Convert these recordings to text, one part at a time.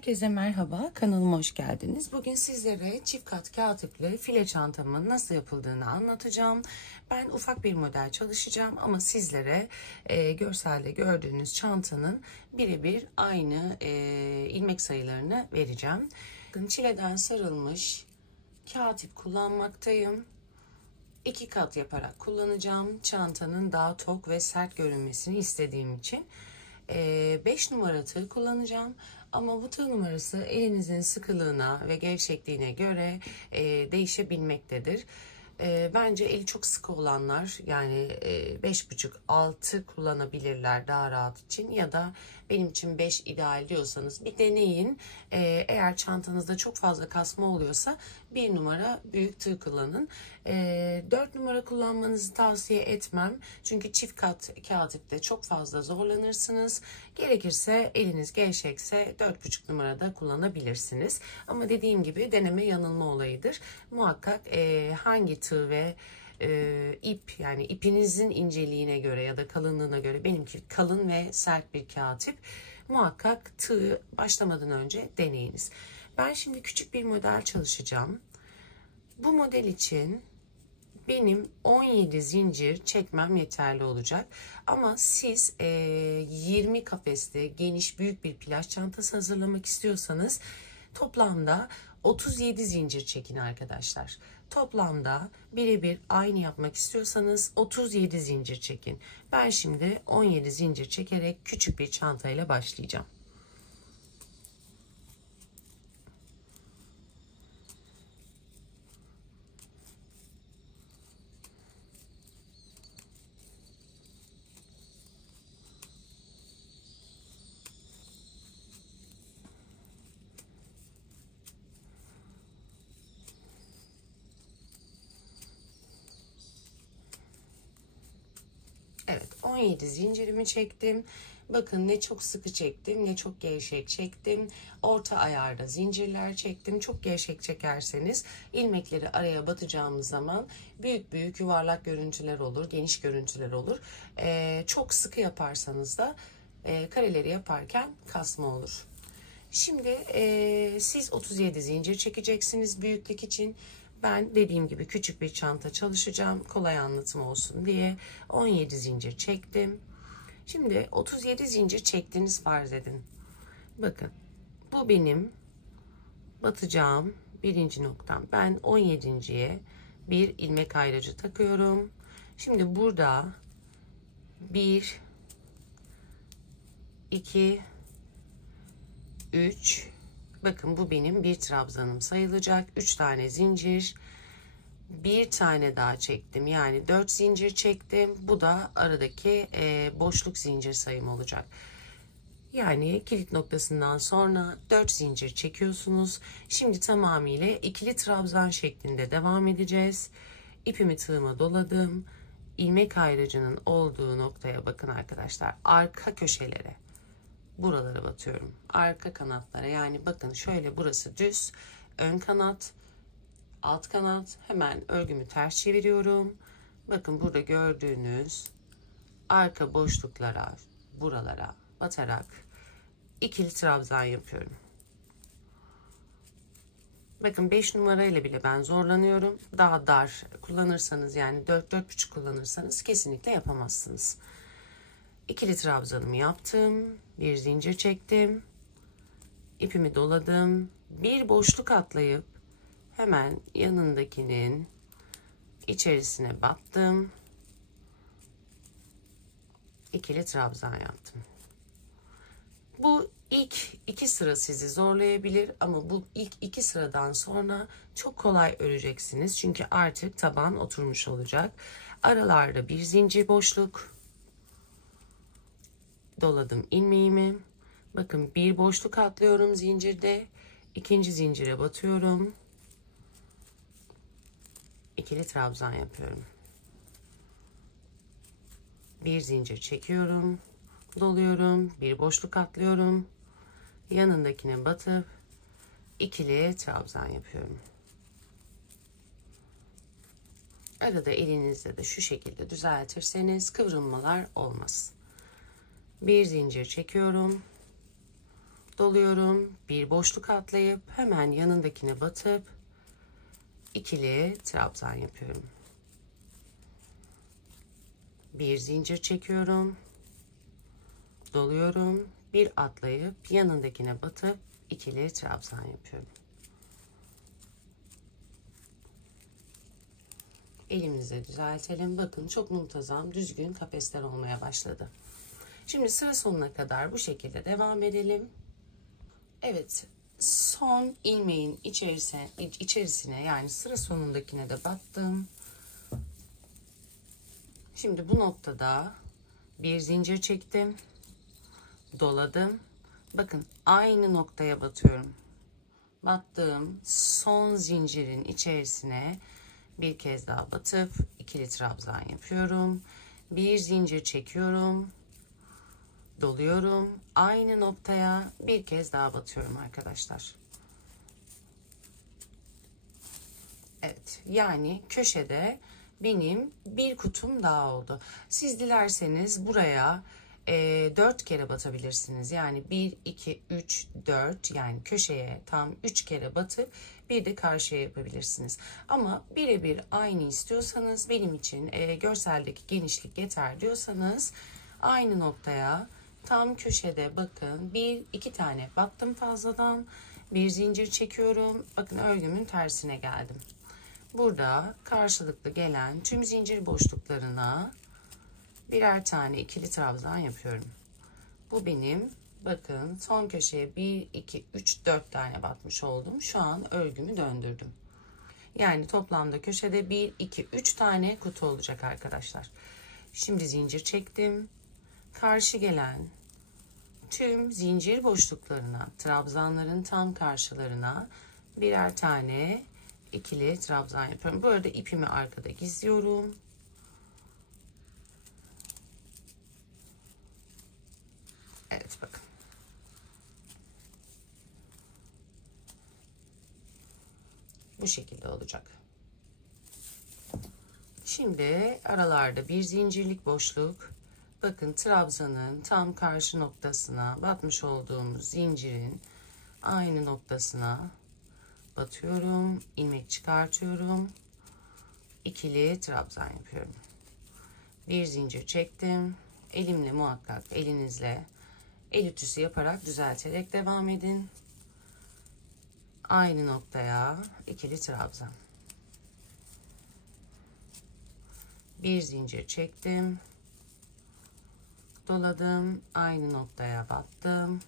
Herkese merhaba, kanalıma hoş geldiniz. Bugün sizlere çift kat kağıt iple file çantamın nasıl yapıldığını anlatacağım. Ben ufak bir model çalışacağım ama sizlere görselde gördüğünüz çantanın birebir aynı ilmek sayılarını vereceğim. Bakın, çileden sarılmış kağıt ip kullanmaktayım. 2 kat yaparak kullanacağım. Çantanın daha tok ve sert görünmesini istediğim için 5 numara tığ kullanacağım. Ama bu tığ numarası elinizin sıkılığına ve gevşekliğine göre değişebilmektedir. Bence eli çok sıkı olanlar yani 5,5-6 kullanabilirler daha rahat için, ya da benim için 5 ideal diyorsanız bir deneyin. Eğer çantanızda çok fazla kasma oluyorsa 1 numara büyük tığ kullanın. 4 numara kullanmanızı tavsiye etmem. Çünkü çift kat kağıt ipte çok fazla zorlanırsınız. Gerekirse eliniz gevşekse 4,5 numarada kullanabilirsiniz. Ama dediğim gibi deneme yanılma olayıdır. Muhakkak hangi tığ ve ip, yani ipinizin inceliğine göre ya da kalınlığına göre, benimki kalın ve sert bir kağıt ip, muhakkak tığ başlamadan önce deneyiniz. Ben şimdi küçük bir model çalışacağım. Bu model için benim 17 zincir çekmem yeterli olacak. Ama siz 20 kafesli geniş büyük bir plaj çantası hazırlamak istiyorsanız toplamda 37 zincir çekin arkadaşlar. Toplamda birebir aynı yapmak istiyorsanız 37 zincir çekin. Ben şimdi 17 zincir çekerek küçük bir çantayla başlayacağım. Evet, 17 zincirimi çektim. Bakın, ne çok sıkı çektim ne çok gevşek çektim. Orta ayarda zincirler çektim. Çok gevşek çekerseniz ilmekleri araya batacağımız zaman büyük büyük yuvarlak görüntüler olur, geniş görüntüler olur. Çok sıkı yaparsanız da kareleri yaparken kasma olur. Şimdi siz 37 zincir çekeceksiniz büyüklük için. Ben dediğim gibi küçük bir çanta çalışacağım. Kolay anlatım olsun diye 17 zincir çektim. Şimdi 37 zincir çektiğiniz farz edin. Bakın, bu benim batacağım birinci noktam. Ben 17.'ye bir ilmek ayracı takıyorum. Şimdi burada 1, 2, 3, bakın bu benim bir trabzanım sayılacak. 3 tane zincir, bir tane daha çektim, yani 4 zincir çektim. Bu da aradaki boşluk zincir sayım olacak. Yani kilit noktasından sonra 4 zincir çekiyorsunuz. Şimdi tamamıyla ikili trabzan şeklinde devam edeceğiz. İpimi tığıma doladım. İlmek ayracının olduğu noktaya bakın arkadaşlar, arka köşelere, buralara batıyorum. Arka kanatlara, yani bakın şöyle, burası düz, ön kanat, alt kanat. Hemen örgümü ters çeviriyorum. Bakın, burada gördüğünüz arka boşluklara, buralara batarak ikili trabzan yapıyorum. Bakın, 5 numarayla bile ben zorlanıyorum. Daha dar kullanırsanız, yani 4-4,5 kullanırsanız kesinlikle yapamazsınız. İkili trabzanımı yaptım. Bir zincir çektim. İpimi doladım. Bir boşluk atlayıp hemen yanındakinin içerisine battım. İkili trabzan yaptım. Bu ilk 2 sıra sizi zorlayabilir ama bu ilk 2 sıradan sonra çok kolay öreceksiniz. Çünkü artık taban oturmuş olacak. Aralarda bir zincir boşluk. Doladım ilmeğimi. Bakın, bir boşluk atlıyorum zincirde. İkinci zincire batıyorum. İkili trabzan yapıyorum. Bir zincir çekiyorum. Doluyorum. Bir boşluk atlıyorum. Yanındakine batıp ikili trabzan yapıyorum. Arada elinizle de şu şekilde düzeltirseniz kıvrılmalar olmaz. Bir zincir çekiyorum. Doluyorum. Bir boşluk atlayıp hemen yanındakine batıp ikili trabzan yapıyorum. Bir zincir çekiyorum. Doluyorum. Bir atlayıp yanındakine batıp ikili trabzan yapıyorum. Elimizle düzeltelim. Bakın çok muntazam, düzgün kafesler olmaya başladı. Şimdi sıra sonuna kadar bu şekilde devam edelim. Evet, son ilmeğin içerisine yani sıra sonundakine de battım. Şimdi bu noktada bir zincir çektim. Doladım. Bakın aynı noktaya batıyorum. Battığım son zincirin içerisine bir kez daha batıp ikili trabzan yapıyorum. Bir zincir çekiyorum. Doluyorum. Aynı noktaya bir kez daha batıyorum arkadaşlar. Evet, yani köşede benim bir kutum daha oldu. Siz dilerseniz buraya 4 kere batabilirsiniz. Yani 1, 2, 3, 4 yani köşeye tam 3 kere batıp bir de karşıya yapabilirsiniz. Ama birebir aynı istiyorsanız benim için görseldeki genişlik yeter diyorsanız aynı noktaya tam köşede bakın 1-2 tane battım fazladan. Bir zincir çekiyorum. Bakın örgümün tersine geldim. Burada karşılıklı gelen tüm zincir boşluklarına birer tane ikili trabzan yapıyorum. Bu benim bakın son köşeye 1, 2, 3, 4 tane batmış oldum. Şu an örgümü döndürdüm. Yani toplamda köşede 1, 2, 3 tane kutu olacak arkadaşlar. Şimdi zincir çektim. Karşı gelen tüm zincir boşluklarına, trabzanların tam karşılarına birer tane ikili trabzan yapıyorum. Bu arada ipimi arkada gizliyorum. Evet bakın. Bu şekilde olacak. Şimdi aralarda bir zincirlik boşluk. Bakın trabzanın tam karşı noktasına batmış olduğumuz zincirin aynı noktasına batıyorum. İlmek çıkartıyorum. İkili trabzan yapıyorum. Bir zincir çektim. Elimle muhakkak elinizle el ütüsü yaparak düzelterek devam edin. Aynı noktaya ikili trabzan. Bir zincir çektim. Doladım. Aynı noktaya battım.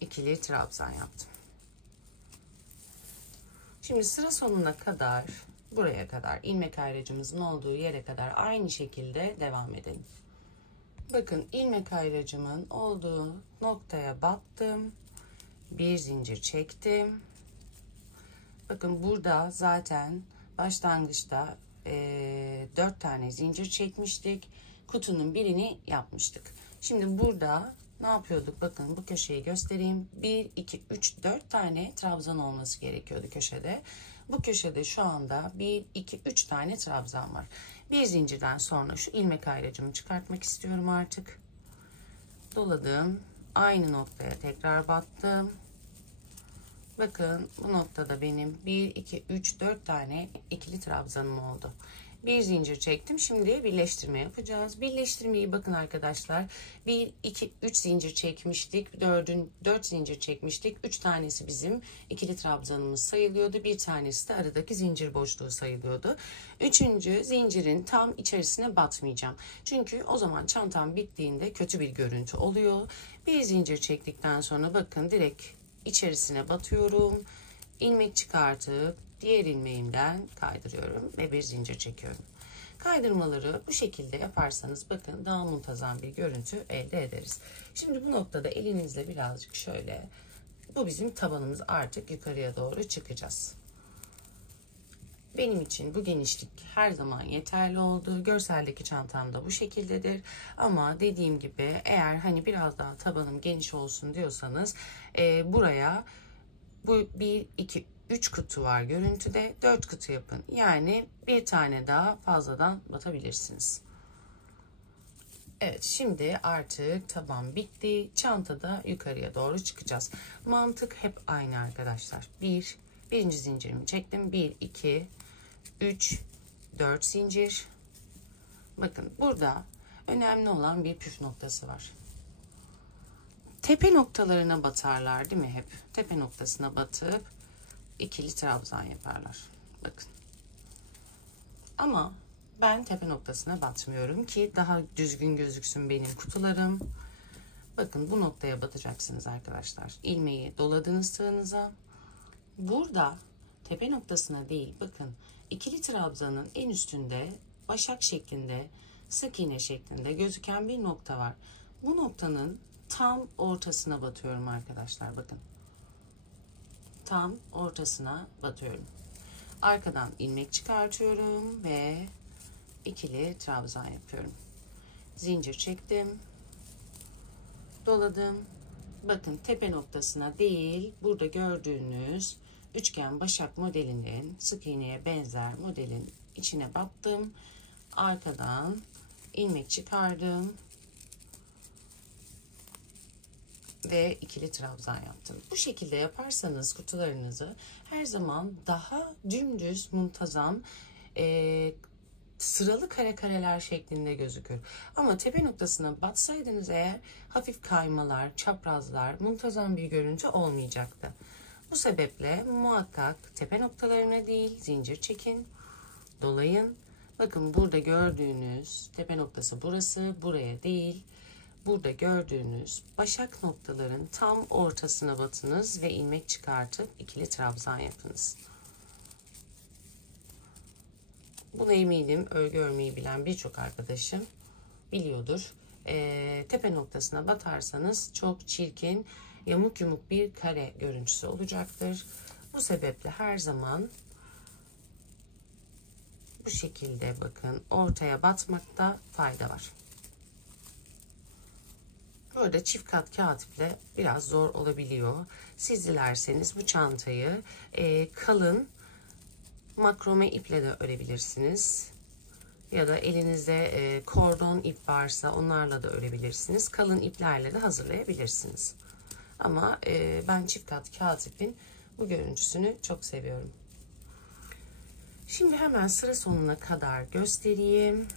İkili trabzan yaptım. Şimdi sıra sonuna kadar buraya kadar ilmek ayracımızın olduğu yere kadar aynı şekilde devam edelim. Bakın ilmek ayracımın olduğu noktaya battım. Bir zincir çektim. Bakın burada zaten başlangıçta 4 tane zincir çekmiştik. Kutunun birini yapmıştık. Şimdi burada ne yapıyorduk? Bakın bu köşeyi göstereyim. 1, 2, 3, 4 tane trabzan olması gerekiyordu köşede. Bu köşede şu anda 1, 2, 3 tane trabzan var. Bir zincirden sonra şu ilmek ayracımı çıkartmak istiyorum artık. Doladım. Aynı noktaya tekrar battım. Bakın bu noktada benim 1, 2, 3, 4 tane ikili trabzanım oldu. Bir zincir çektim. Şimdi birleştirme yapacağız. Birleştirmeyi bakın arkadaşlar. 1, 2, 3 zincir çekmiştik. 4 zincir çekmiştik. 3 tanesi bizim ikili trabzanımız sayılıyordu. Bir tanesi de aradaki zincir boşluğu sayılıyordu. 3. zincirin tam içerisine batmayacağım. Çünkü o zaman çantam bittiğinde kötü bir görüntü oluyor. Bir zincir çektikten sonra bakın direkt içerisine batıyorum. İlmek çıkartıp diğer ilmeğimden kaydırıyorum ve bir zincir çekiyorum. Kaydırmaları bu şekilde yaparsanız bakın daha muntazam bir görüntü elde ederiz. Şimdi bu noktada elinizle birazcık şöyle, bu bizim tabanımız, artık yukarıya doğru çıkacağız. Benim için bu genişlik her zaman yeterli oldu. Görseldeki çantamda bu şekildedir. Ama dediğim gibi eğer hani biraz daha tabanım geniş olsun diyorsanız buraya bu 1, 2, 3 kutu var görüntüde. 4 kutu yapın. Yani bir tane daha fazladan batabilirsiniz. Evet, şimdi artık taban bitti. Çantada yukarıya doğru çıkacağız. Mantık hep aynı arkadaşlar. Birinci zincirimi çektim. 1, 2, 3, 4 zincir. Bakın burada önemli olan bir püf noktası var. Tepe noktalarına batarlar değil mi hep? Tepe noktasına batıp ikili trabzan yaparlar. Bakın. Ama ben tepe noktasına batmıyorum ki daha düzgün gözüksün benim kutularım. Bakın bu noktaya batacaksınız arkadaşlar. İlmeği doladınız tığınıza. Burada tepe noktasına değil, bakın ikili trabzanın en üstünde başak şeklinde, sık iğne şeklinde gözüken bir nokta var. Bu noktanın tam ortasına batıyorum arkadaşlar. Bakın. Tam ortasına batıyorum. Arkadan ilmek çıkartıyorum ve ikili trabzan yapıyorum. Zincir çektim. Doladım. Bakın tepe noktasına değil, burada gördüğünüz üçgen başak modelinin sık iğneye benzer modelin içine battım. Arkadan ilmek çıkardım. Ve ikili trabzan yaptım. Bu şekilde yaparsanız kutularınızı her zaman daha dümdüz, muntazam, sıralı kareler şeklinde gözükür. Ama tepe noktasına batsaydınız eğer hafif kaymalar, çaprazlar, muntazam bir görüntü olmayacaktı. Bu sebeple muhakkak tepe noktalarına değil zincir çekin, dolayın. Bakın burada gördüğünüz tepe noktası burası, buraya değil. Burada gördüğünüz başak noktaların tam ortasına batınız ve ilmek çıkartıp ikili trabzan yapınız. Buna eminim örgü örmeyi bilen birçok arkadaşım biliyordur. Tepe noktasına batarsanız çok çirkin, yamuk yumuk bir kare görüntüsü olacaktır. Bu sebeple her zaman bu şekilde bakın ortaya batmakta fayda var. Burada çift kat kağıt iple biraz zor olabiliyor. Siz dilerseniz bu çantayı kalın makrome iple de örebilirsiniz. Ya da elinizde kordon ip varsa onlarla da örebilirsiniz. Kalın iplerle de hazırlayabilirsiniz. Ama ben çift kat kağıt ipin bu görüntüsünü çok seviyorum. Şimdi hemen sıra sonuna kadar göstereyim.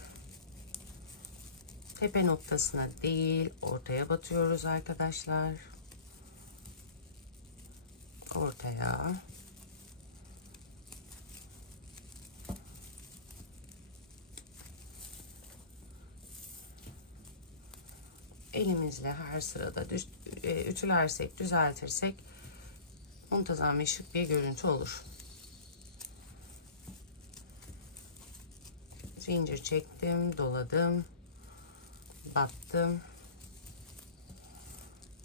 Tepe noktasına değil, ortaya batıyoruz arkadaşlar. Ortaya. Elimizle her sırada ütülersek, düzeltirsek muntazam ve şık bir görüntü olur. Zincir çektim, doladım. Battım.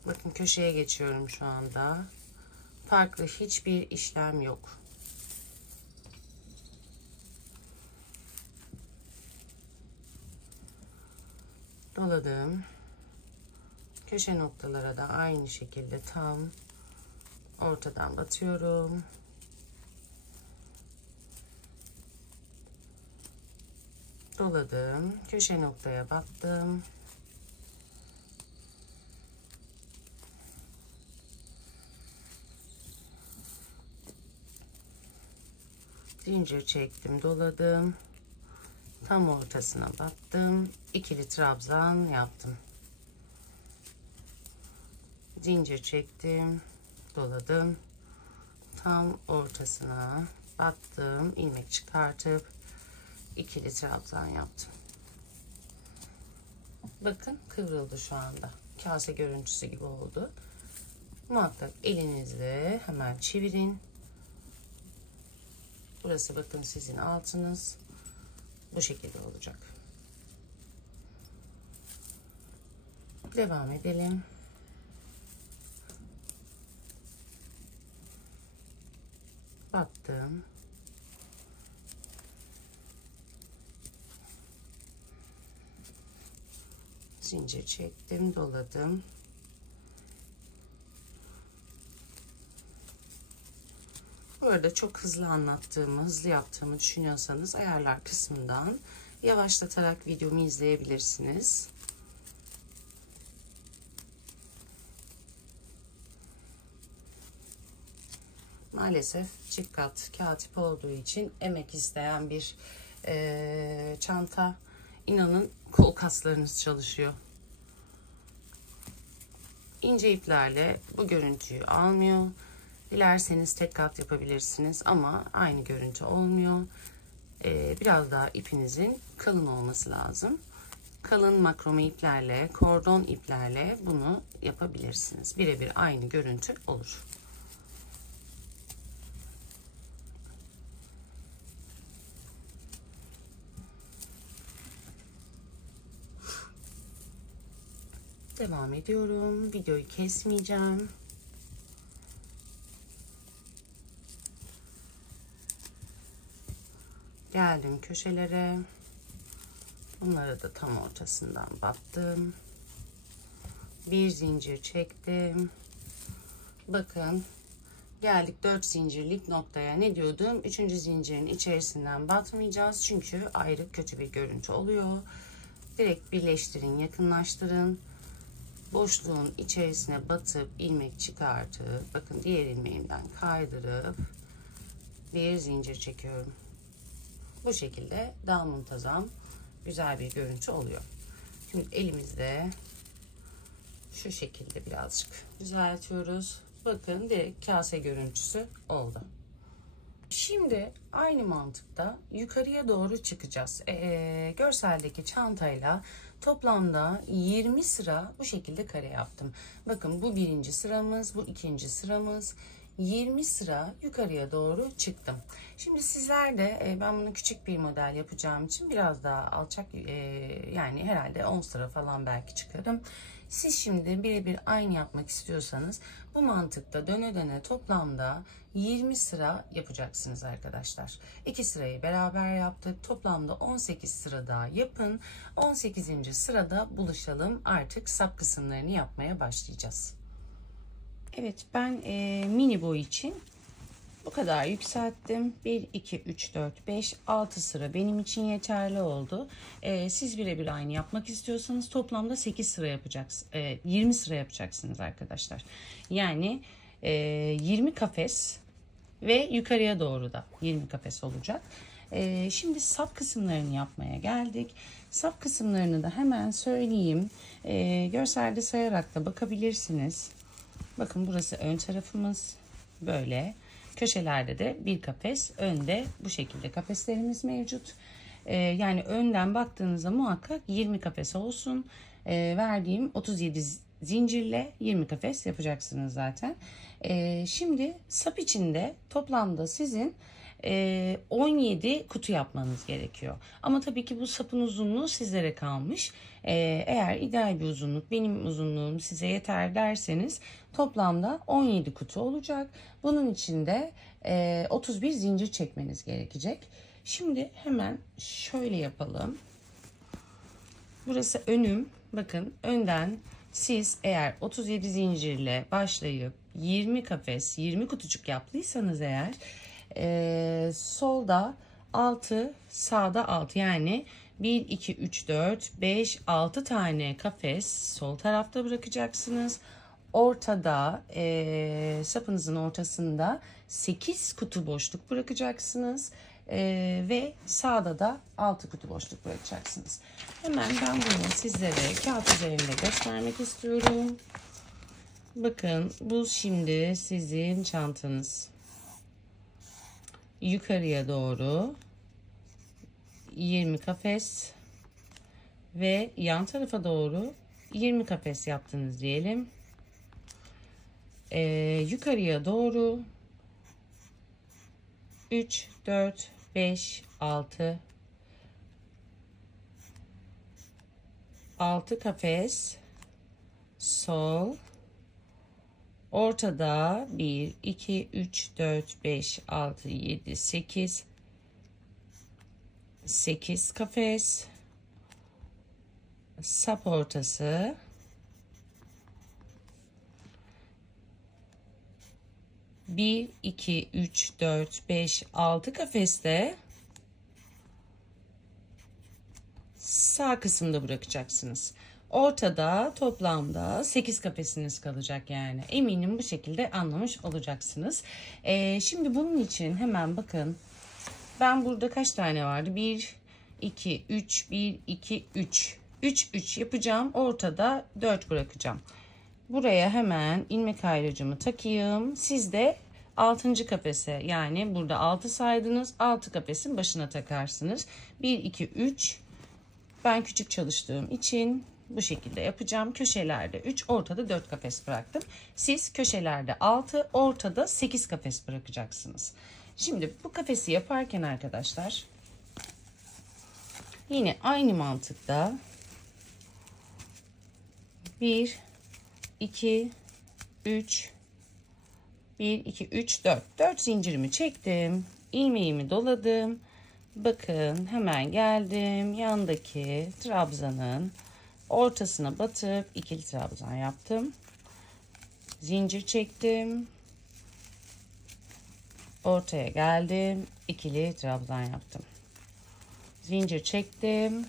Bakın köşeye geçiyorum şu anda. Farklı hiçbir işlem yok. Doladım. Köşe noktalara da aynı şekilde tam ortadan batıyorum. Doladım. Köşe noktaya battım. Zincir çektim, doladım. Tam ortasına battım. İkili trabzan yaptım. Zincir çektim, doladım. Tam ortasına battım. İlmek çıkartıp ikili trabzan yaptım. Bakın kıvrıldı şu anda. Kase görüntüsü gibi oldu. Muhakkak elinizle hemen çevirin. Burası bakın sizin altınız. Bu şekilde olacak. Devam edelim. Battım. Zincir çektim, doladım. Bu arada çok hızlı anlattığımı, hızlı yaptığımı düşünüyorsanız ayarlar kısmından yavaşlatarak videomu izleyebilirsiniz. Maalesef çift kat kağıt ipi olduğu için emek isteyen bir çanta. İnanın kol kaslarınız çalışıyor. İnce iplerle bu görüntüyü almıyor. Dilerseniz tek kat yapabilirsiniz ama aynı görüntü olmuyor. Biraz daha ipinizin kalın olması lazım. Kalın makrome iplerle, kordon iplerle bunu yapabilirsiniz. Birebir aynı görüntü olur. Devam ediyorum. Videoyu kesmeyeceğim. Geldim köşelere. Bunları da tam ortasından battım. Bir zincir çektim. Bakın geldik 4 zincirlik noktaya. Ne diyordum? 3. zincirin içerisinden batmayacağız. Çünkü ayrı kötü bir görüntü oluyor. Direkt birleştirin, yakınlaştırın. Boşluğun içerisine batıp ilmek çıkartıp bakın diğer ilmeğimden kaydırıp bir zincir çekiyorum. Bu şekilde daha muntazam güzel bir görüntü oluyor. Şimdi elimizde şu şekilde birazcık düzeltiyoruz. Bakın direkt kase görüntüsü oldu. Şimdi aynı mantıkta yukarıya doğru çıkacağız. Görseldeki çantayla toplamda 20 sıra bu şekilde kare yaptım. Bakın bu birinci sıramız, bu ikinci sıramız. 20 sıra yukarıya doğru çıktım. Şimdi sizler de ben bunu küçük bir model yapacağım için biraz daha alçak yani herhalde 10 sıra falan belki çıkarım. Siz şimdi birebir aynı yapmak istiyorsanız bu mantıkta döne döne toplamda 20 sıra yapacaksınız arkadaşlar. 2 sırayı beraber yaptık. Toplamda 18 sıra daha yapın. 18. sırada buluşalım. Artık sap kısımlarını yapmaya başlayacağız. Evet, ben mini boy için bu kadar yükselttim. 1, 2, 3, 4, 5, 6 sıra benim için yeterli oldu. Siz birebir aynı yapmak istiyorsanız toplamda 8 sıra yapacaksınız. 20 sıra yapacaksınız arkadaşlar. Yani 20 kafes ve yukarıya doğru da 20 kafes olacak. Şimdi sap kısımlarını yapmaya geldik. Sap kısımlarını da hemen söyleyeyim. Görselde sayarak da bakabilirsiniz. Bakın burası ön tarafımız böyle. Köşelerde de bir kafes, önde bu şekilde kafeslerimiz mevcut. Yani önden baktığınızda muhakkak 20 kafes olsun. Verdiğim 37 zincirle 20 kafes yapacaksınız zaten. Şimdi sap içinde toplamda sizin 17 kutu yapmanız gerekiyor. Ama tabii ki bu sapın uzunluğu sizlere kalmış. Eğer ideal bir uzunluk, benim uzunluğum size yeter derseniz toplamda 17 kutu olacak. Bunun için de 31 zincir çekmeniz gerekecek. Şimdi hemen şöyle yapalım. Burası önüm. Bakın önden siz eğer 37 zincirle başlayıp 20 kafes, 20 kutucuk yaptıysanız eğer solda 6, sağda 6 yani 1, 2, 3, 4, 5, 6 tane kafes sol tarafta bırakacaksınız. Ortada sapınızın ortasında 8 kutu boşluk bırakacaksınız. Ve sağda da 6 kutu boşluk bırakacaksınız. Hemen ben bunu sizlere kağıt üzerinde göstermek istiyorum. Bakın bu şimdi sizin çantanız. Yukarıya doğru 20 kafes ve yan tarafa doğru 20 kafes yaptınız diyelim. Yukarıya doğru 3, 4, 5, 6 kafes sol, ortada 1, 2, 3, 4, 5, 6, 7, 8 kafes, sap ortası, bir, 2, 3, 4, 5, 6 kafeste sağ kısımda bırakacaksınız. Ortada toplamda 8 kafesiniz kalacak yani. Eminim bu şekilde anlamış olacaksınız. Şimdi bunun için hemen bakın. Ben burada kaç tane vardı? 1, 2, 3, 1, 2, 3. 3, 3 yapacağım. Ortada 4 bırakacağım. Buraya hemen ilmek ayracımı takayım. Siz de 6. kafese, yani burada 6 saydınız. 6 kafesin başına takarsınız. 1, 2, 3. Ben küçük çalıştığım için bu şekilde yapacağım. Köşelerde 3, ortada 4 kafes bıraktım. Siz köşelerde 6, ortada 8 kafes bırakacaksınız. Şimdi bu kafesi yaparken arkadaşlar yine aynı mantıkta 1, 2, 3, 1, 2, 3, 4. 4 zincirimi çektim. İlmeğimi doladım. Bakın hemen geldim. Yandaki trabzanın ortasına batıp ikili trabzan yaptım. Zincir çektim. Ortaya geldim. İkili trabzan yaptım. Zincir çektim.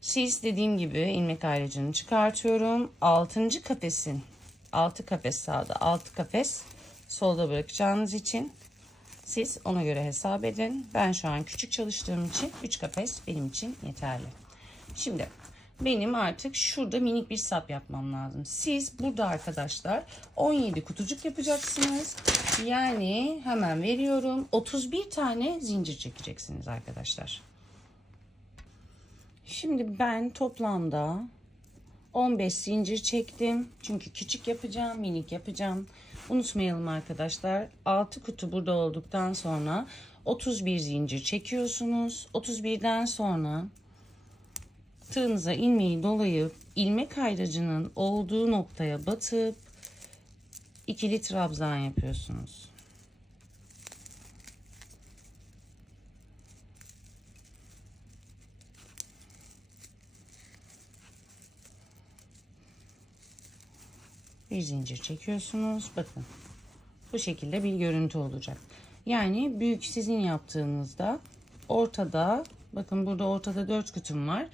Siz dediğim gibi ilmek ayracını çıkartıyorum. 6. kafesin 6 kafes sağda, 6 kafes solda bırakacağınız için siz ona göre hesap edin. Ben şu an küçük çalıştığım için 3 kafes benim için yeterli. Şimdi benim artık şurada minik bir sap yapmam lazım. Siz burada arkadaşlar 17 kutucuk yapacaksınız. Yani hemen veriyorum. 31 tane zincir çekeceksiniz arkadaşlar. Şimdi ben toplamda 15 zincir çektim. Çünkü küçük yapacağım, minik yapacağım. Unutmayalım arkadaşlar. 6 kutu burada olduktan sonra 31 zincir çekiyorsunuz. 31'den sonra tığınıza ilmeği dolayıp ilmek ayracının olduğu noktaya batıp ikili trabzan yapıyorsunuz. Bir zincir çekiyorsunuz. Bakın bu şekilde bir görüntü olacak. Yani büyük sizin yaptığınızda ortada, bakın burada ortada 4 kutum var.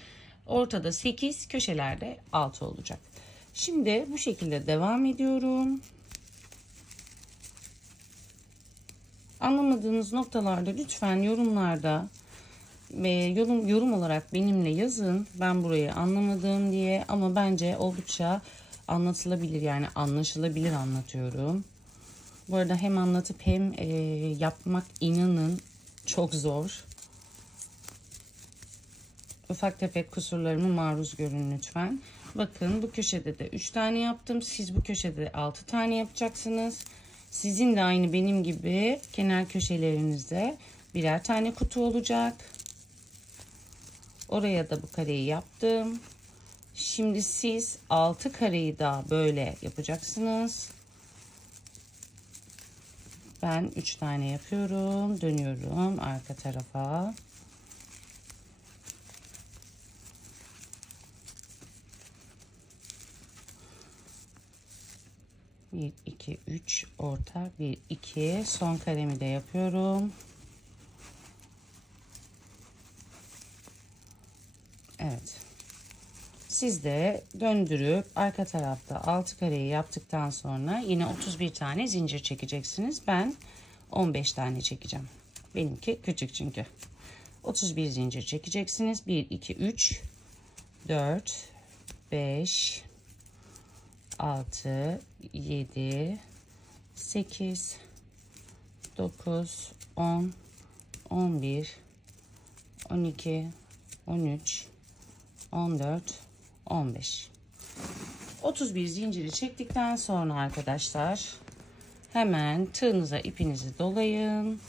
Ortada 8, köşelerde 6 olacak. Şimdi bu şekilde devam ediyorum. Anlamadığınız noktalarda lütfen yorumlarda yorum olarak benimle yazın. Ben burayı anlamadım diye, ama bence oldukça anlatılabilir, yani anlaşılabilir anlatıyorum. Bu arada hem anlatıp hem yapmak, inanın çok zor. Ufak tefek kusurlarımı maruz görün lütfen. Bakın bu köşede de 3 tane yaptım. Siz bu köşede 6 tane yapacaksınız. Sizin de aynı benim gibi kenar köşelerinizde birer tane kutu olacak. Oraya da bu kareyi yaptım. Şimdi siz 6 kareyi da böyle yapacaksınız. Ben 3 tane yapıyorum. Dönüyorum arka tarafa. Bir, iki, üç, orta, bir, iki. Son karemi de yapıyorum. Evet. Siz de döndürüp arka tarafta 6 kareyi yaptıktan sonra yine 31 tane zincir çekeceksiniz. Ben 15 tane çekeceğim. Benimki küçük çünkü. 31 zincir çekeceksiniz. 1, 2, 3, 4, 5, 6, 7, 8, 9, 10, 11, 12, 13, 14, 15. 31 zinciri çektikten sonra arkadaşlar hemen tığınıza ipinizi dolayın.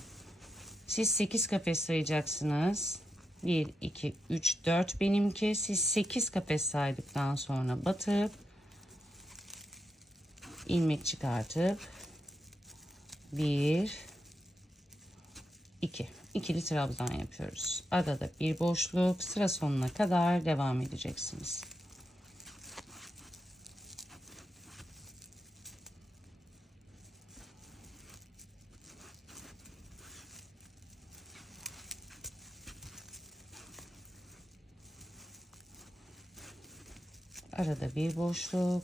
Siz 8 kafes sayacaksınız. 1, 2, 3, 4 benimki. Siz 8 kafes saydıktan sonra batıp ilmek çıkartıp 1, 2. İkili trabzan yapıyoruz. Arada bir boşluk, sıra sonuna kadar devam edeceksiniz. Arada bir boşluk.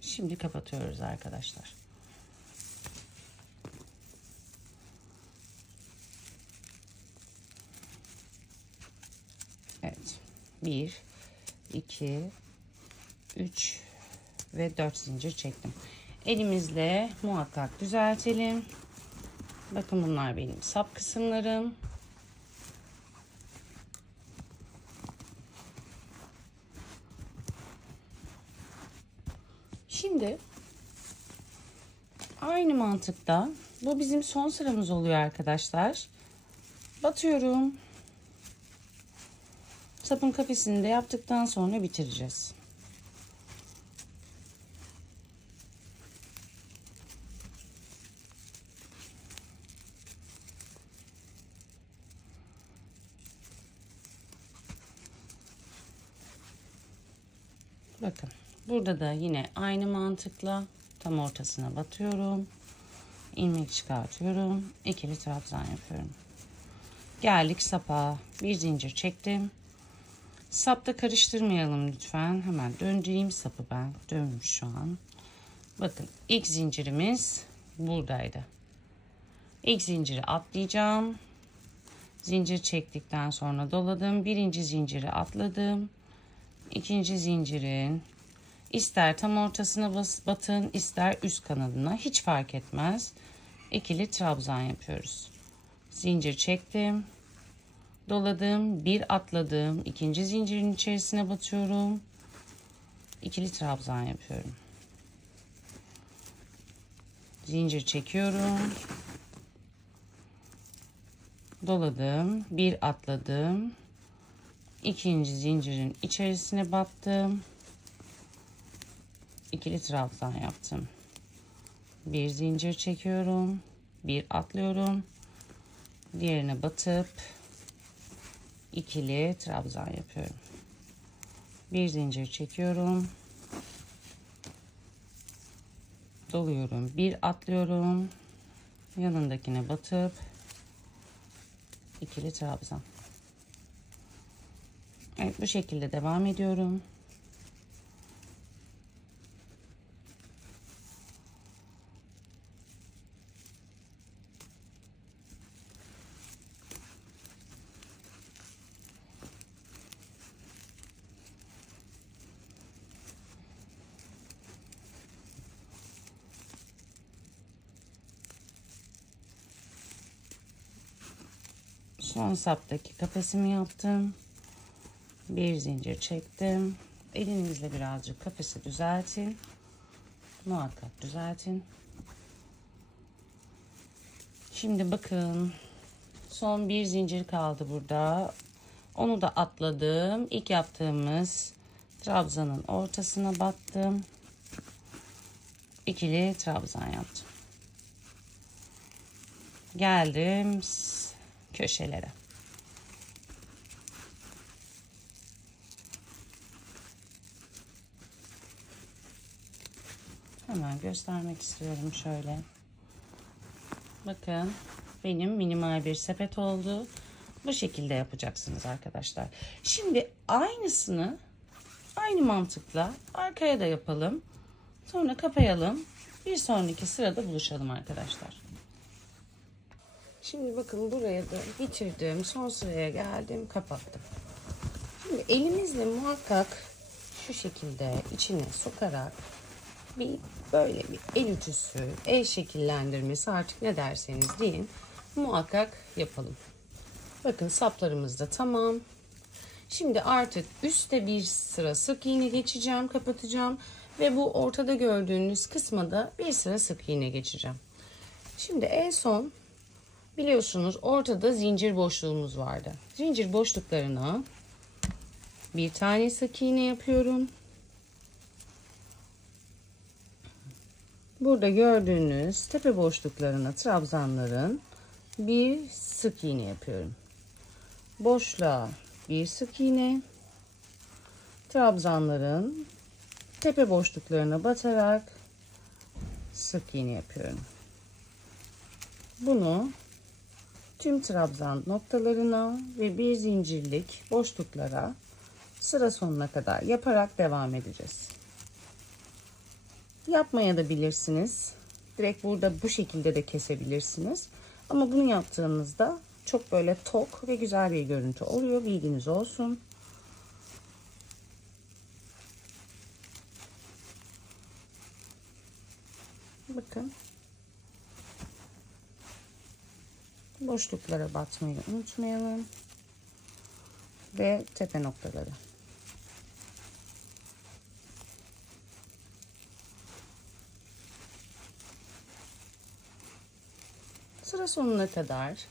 Şimdi kapatıyoruz arkadaşlar. Evet. 1, 2, 3 ve 4 zincir çektim. Elimizle muhakkak düzeltelim. Bakın bunlar benim sap kısımlarım. Şimdi aynı mantıkta bu bizim son sıramız oluyor arkadaşlar. Batıyorum. Sapın kafesini de yaptıktan sonra bitireceğiz. Bakın burada da yine aynı mantıkla tam ortasına batıyorum. İlmek çıkartıyorum. İkili trabzan yapıyorum. Geldik sapa. Bir zincir çektim. Sapta karıştırmayalım lütfen. Hemen döndüreyim sapı ben. Dönmüş şu an. Bakın ilk zincirimiz buradaydı. İlk zinciri atlayacağım. Zincir çektikten sonra doladım. Birinci zinciri atladım. İkinci zincirin ister tam ortasına batın, ister üst kanadına, hiç fark etmez. İkili trabzan yapıyoruz. Zincir çektim. Doladım, bir atladım. İkinci zincirin içerisine batıyorum. İkili trabzan yapıyorum. Zincir çekiyorum. Doladım, bir atladım. İkinci zincirin içerisine battım. İkili trabzan yaptım. Bir zincir çekiyorum. Bir atlıyorum. Diğerine batıp ikili trabzan yapıyorum. Bir zincir çekiyorum. Doluyorum. Bir atlıyorum. Yanındakine batıp ikili trabzan. Evet, bu şekilde devam ediyorum. Son saptaki kafesimi yaptım. Bir zincir çektim. Elinizle birazcık kafesi düzeltin. Muhakkak düzeltin. Şimdi bakın. Son bir zincir kaldı burada. Onu da atladım. İlk yaptığımız trabzanın ortasına battım. İkili trabzan yaptım. Geldim köşelere. Hemen göstermek istiyorum şöyle. Bakın benim minimal bir sepet oldu. Bu şekilde yapacaksınız arkadaşlar. Şimdi aynısını aynı mantıkla arkaya da yapalım. Sonra kapayalım. Bir sonraki sırada buluşalım arkadaşlar. Şimdi bakın buraya da bitirdim. Son sıraya geldim. Kapattım. Şimdi elimizle muhakkak şu şekilde içine sokarak böyle bir el ütüsü, el şekillendirmesi, artık ne derseniz deyin, muhakkak yapalım. Bakın saplarımız da tamam. Şimdi artık üstte bir sıra sık iğne geçeceğim, kapatacağım ve bu ortada gördüğünüz kısma da bir sıra sık iğne geçeceğim. Şimdi en son biliyorsunuz ortada zincir boşluğumuz vardı. Zincir boşluklarına bir tane sık iğne yapıyorum. Burada gördüğünüz tepe boşluklarına, trabzanların bir sık iğne yapıyorum. Boşluğa bir sık iğne. trabzanların tepe boşluklarına batarak sık iğne yapıyorum. Bunu tüm trabzan noktalarına ve bir zincirlik boşluklara sıra sonuna kadar yaparak devam edeceğiz. Yapmaya da bilirsiniz. Direkt burada bu şekilde de kesebilirsiniz. Ama bunu yaptığınızda çok böyle tok ve güzel bir görüntü oluyor. Bilginiz olsun. Bakın. Boşluklara batmayı unutmayalım. Ve tepe noktaları. Sıra sonuna kadar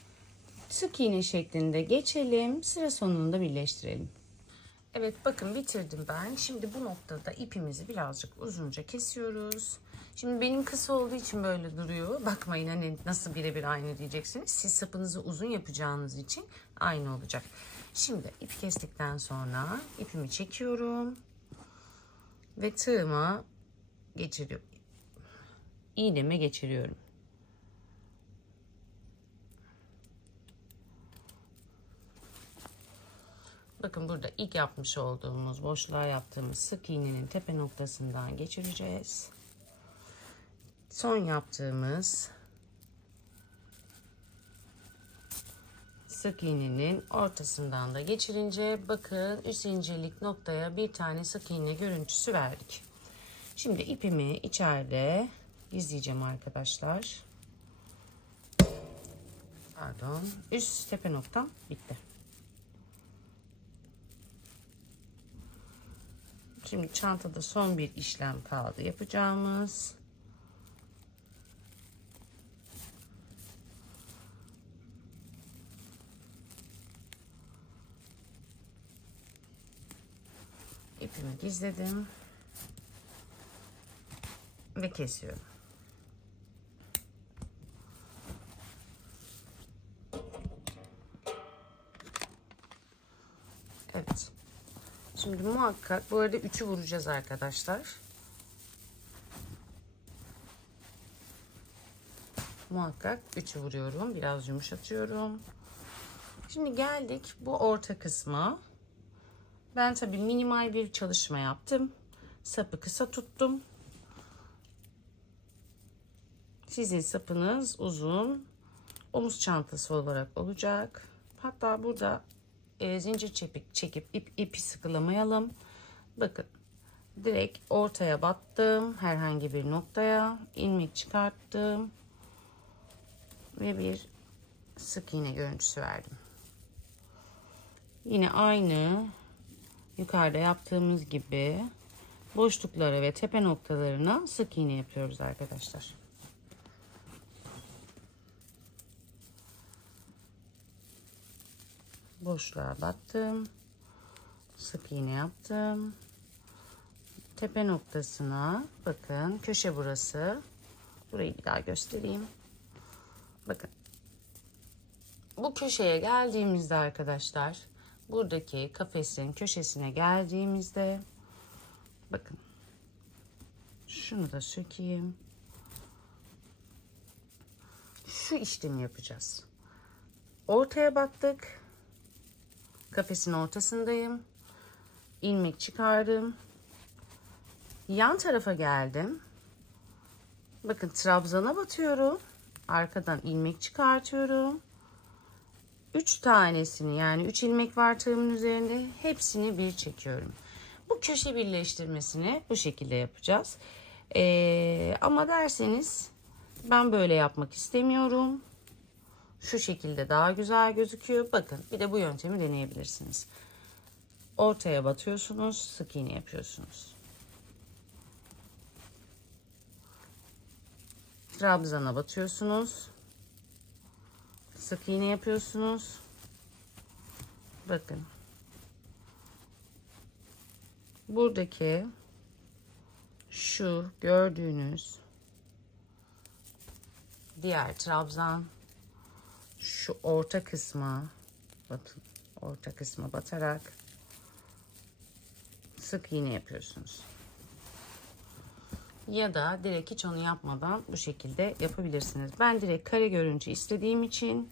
sık iğne şeklinde geçelim. Sıra sonunda birleştirelim. Evet, bakın bitirdim ben. Şimdi bu noktada ipimizi birazcık uzunca kesiyoruz. Şimdi benim kısa olduğu için böyle duruyor. Bakmayın hani nasıl birebir aynı diyeceksiniz. Siz sapınızı uzun yapacağınız için aynı olacak. Şimdi ipi kestikten sonra ipimi çekiyorum. Ve tığıma geçiriyorum. İğneme geçiriyorum. Bakın burada ilk yapmış olduğumuz boşluğa yaptığımız sık iğnenin tepe noktasından geçireceğiz. Son yaptığımız sık iğnenin ortasından da geçirince bakın 3 zincirlik noktaya bir tane sık iğne görüntüsü verdik. Şimdi ipimi içeride gizleyeceğim arkadaşlar. Pardon. Üst tepe noktam bitti. Şimdi çantada son bir işlem kaldı yapacağımız. İpimi gizledim ve kesiyorum. Evet. Şimdi muhakkak bu arada 3'ü vuracağız arkadaşlar. Muhakkak 3'ü vuruyorum. Biraz yumuşatıyorum. Şimdi geldik bu orta kısma. Ben tabii minimal bir çalışma yaptım. Sapı kısa tuttum. Sizin sapınız uzun. Omuz çantası olarak olacak. Hatta burada zincir çekip ipi sıkılamayalım. Bakın direkt ortaya battım. Herhangi bir noktaya ilmek çıkarttım. Ve bir sık iğne görüntüsü verdim. Yine aynı yukarıda yaptığımız gibi boşluklara ve tepe noktalarına sık iğne yapıyoruz arkadaşlar. Boşluğa battım. Sık iğne yaptım. Tepe noktasına bakın köşe burası. Burayı bir daha göstereyim. Bakın. Bu köşeye geldiğimizde arkadaşlar buradaki kafesin köşesine geldiğimizde bakın şunu da sökeyim. Şu işlemi yapacağız. Ortaya battık. Kafesin ortasındayım. İlmek çıkardım. Yan tarafa geldim. Bakın trabzana batıyorum. Arkadan ilmek çıkartıyorum. 3 tanesini yani 3 ilmek var tığımın üzerinde. Hepsini bir çekiyorum. Bu köşe birleştirmesini bu şekilde yapacağız. Ama derseniz ben böyle yapmak istemiyorum. Şu şekilde daha güzel gözüküyor. Bakın bir de bu yöntemi deneyebilirsiniz. Ortaya batıyorsunuz. Sık iğne yapıyorsunuz. Trabzana batıyorsunuz. Sık iğne yapıyorsunuz. Bakın. Buradaki şu gördüğünüz diğer trabzan şu orta kısma batın. Orta kısma batarak sık iğne yapıyorsunuz. Ya da direkt hiç onu yapmadan bu şekilde yapabilirsiniz. Ben direkt kare görüntü istediğim için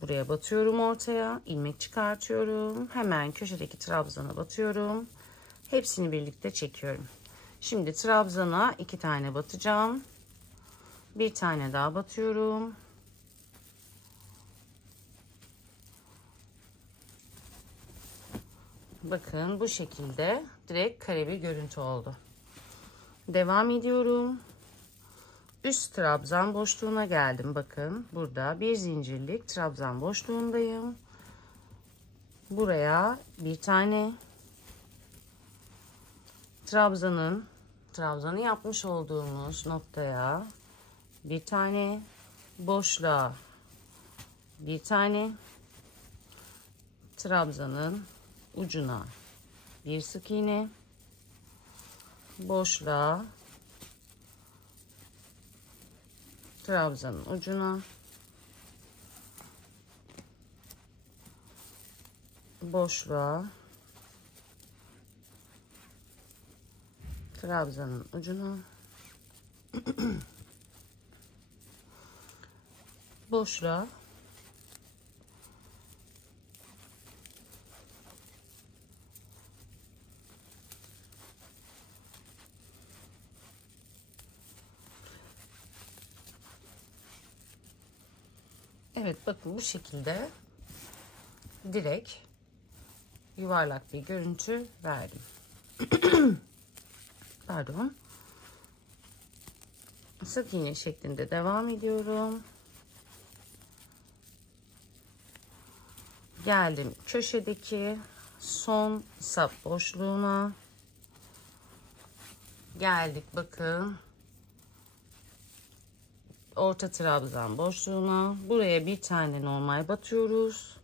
buraya batıyorum, ortaya ilmek çıkartıyorum. Hemen köşedeki trabzana batıyorum. Hepsini birlikte çekiyorum. Şimdi trabzana 2 tane batacağım. Bir tane daha batıyorum. Bakın bu şekilde direkt kare bir görüntü oldu. Devam ediyorum. Üst trabzan boşluğuna geldim. Bakın burada bir zincirlik trabzan boşluğundayım. Buraya bir tane trabzanı yapmış olduğumuz noktaya bir tane, boşluğa bir tane, trabzanın ucuna bir sık iğne, boşluğa, trabzanın ucuna, boşluğa, trabzanın ucuna, boşluğa, evet bakın bu şekilde direkt yuvarlak bir görüntü verdim. Pardon. Sık iğne şeklinde devam ediyorum. Geldim köşedeki son sap boşluğuna. Geldik bakın. Orta trabzan boşluğuna. Buraya bir tane normal batıyoruz.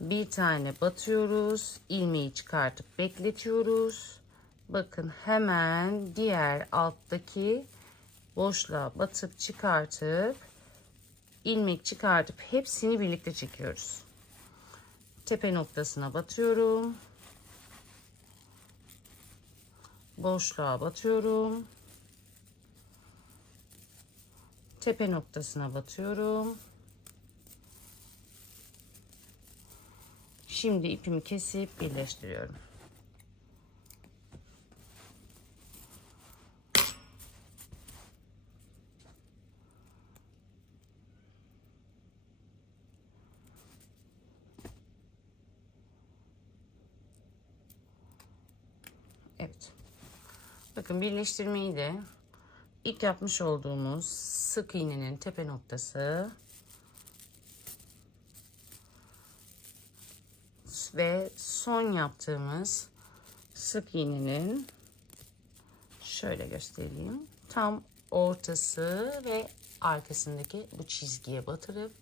Bir tane batıyoruz. İlmeği çıkartıp bekletiyoruz. Bakın hemen diğer alttaki boşluğa batıp çıkartıp ilmek çıkartıp hepsini birlikte çekiyoruz. Tepe noktasına batıyorum. Boşluğa batıyorum. Tepe noktasına batıyorum. Şimdi ipimi kesip birleştiriyorum. Evet. Bakın birleştirmeyi de ilk yapmış olduğumuz sık iğnenin tepe noktası ve son yaptığımız sık iğnenin şöyle göstereyim. Tam ortası ve arkasındaki bu çizgiye batırıp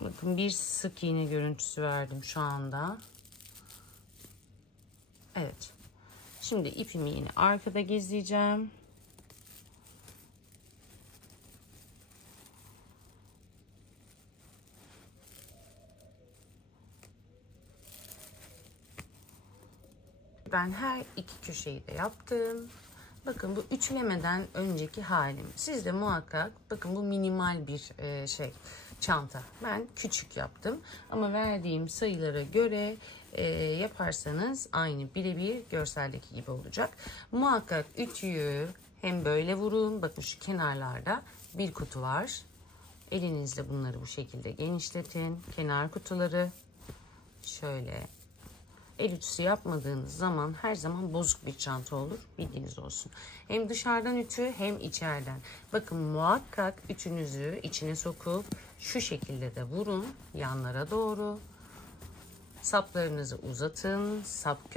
bakın bir sık iğne görüntüsü verdim şu anda. Evet. Şimdi ipimi yine arkada gizleyeceğim. Ben her iki köşeyi de yaptım. Bakın bu üçlemeden önceki halim. Siz de muhakkak bakın bu minimal bir çanta. Ben küçük yaptım ama verdiğim sayılara göre yaparsanız aynı birebir görseldeki gibi olacak. Muhakkak ütüyü hem böyle vurun. Bakın şu kenarlarda bir kutu var. Elinizle bunları bu şekilde genişletin. Kenar kutuları şöyle. El ütüsü yapmadığınız zaman her zaman bozuk bir çanta olur. Bilginiz olsun. Hem dışarıdan ütü hem içeriden. Bakın muhakkak ütünüzü içine sokup şu şekilde de vurun yanlara doğru. Saplarınızı uzatın. Sap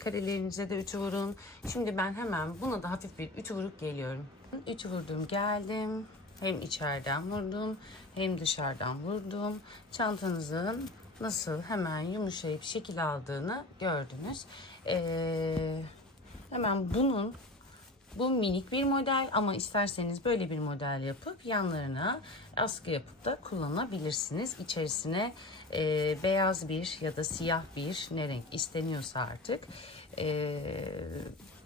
karelerinize de ütü vurun. Şimdi ben hemen buna da hafif bir ütü vurup geliyorum. Ütü vurdum geldim. Hem içeriden vurdum hem dışarıdan vurdum. Çantanızın nasıl hemen yumuşayıp şekil aldığını gördünüz. Hemen bunun Bu minik bir model ama isterseniz böyle bir model yapıp yanlarına askı yapıp da kullanabilirsiniz. İçerisine beyaz bir ya da siyah bir, ne renk isteniyorsa artık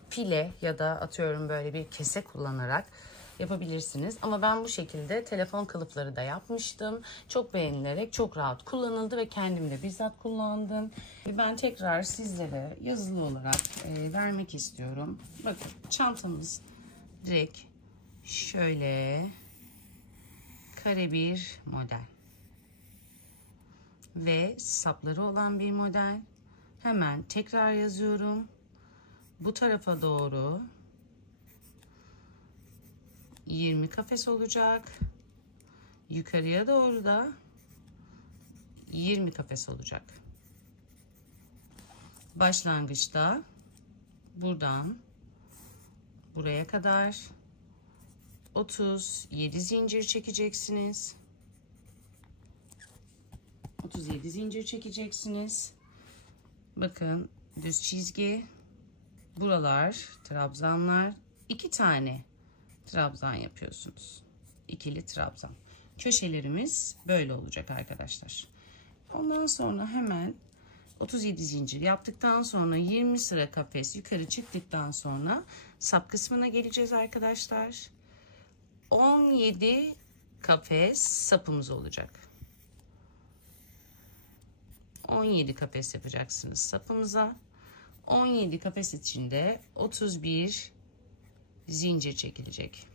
file ya da atıyorum böyle bir kese kullanarak yapabilirsiniz. Ama ben bu şekilde telefon kılıfları da yapmıştım. Çok beğenilerek çok rahat kullanıldı ve kendim de bizzat kullandım. Ben tekrar sizlere yazılı olarak vermek istiyorum. Bakın çantamız direkt şöyle kare bir model ve sapları olan bir model. Hemen tekrar yazıyorum. Bu tarafa doğru 20 kafes olacak. Yukarıya doğru da 20 kafes olacak. Başlangıçta buradan buraya kadar 37 zincir çekeceksiniz. 37 zincir çekeceksiniz. Bakın düz çizgi. Buralar trabzanlar. 2 tane trabzan yapıyorsunuz. İkili trabzan. Köşelerimiz böyle olacak arkadaşlar. Ondan sonra hemen 37 zincir yaptıktan sonra 20 sıra kafes yukarı çıktıktan sonra sap kısmına geleceğiz arkadaşlar. 17 kafes sapımız olacak. 17 kafes yapacaksınız sapımıza. 17 kafes içinde 31 zincir çekilecek.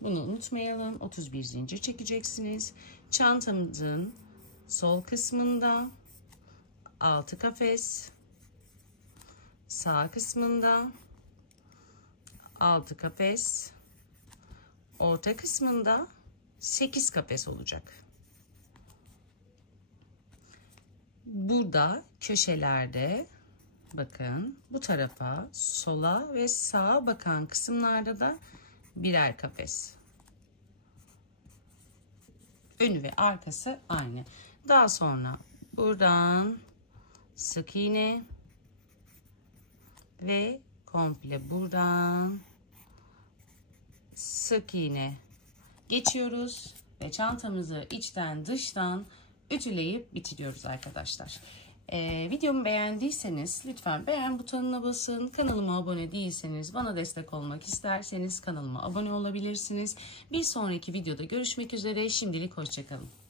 Bunu unutmayalım. 31 zincir çekeceksiniz. Çantamızın sol kısmında 6 kafes, sağ kısmında 6 kafes, orta kısmında 8 kafes olacak. Burada köşelerde bakın bu tarafa sola ve sağa bakan kısımlarda da birer kafes. Önü ve arkası aynı. Daha sonra buradan sık iğne ve komple buradan sık iğne geçiyoruz ve çantamızı içten dıştan ütüleyip bitiriyoruz arkadaşlar. Videomu beğendiyseniz lütfen beğen butonuna basın. Kanalıma abone değilseniz, bana destek olmak isterseniz kanalıma abone olabilirsiniz. Bir sonraki videoda görüşmek üzere. Şimdilik hoşça kalın.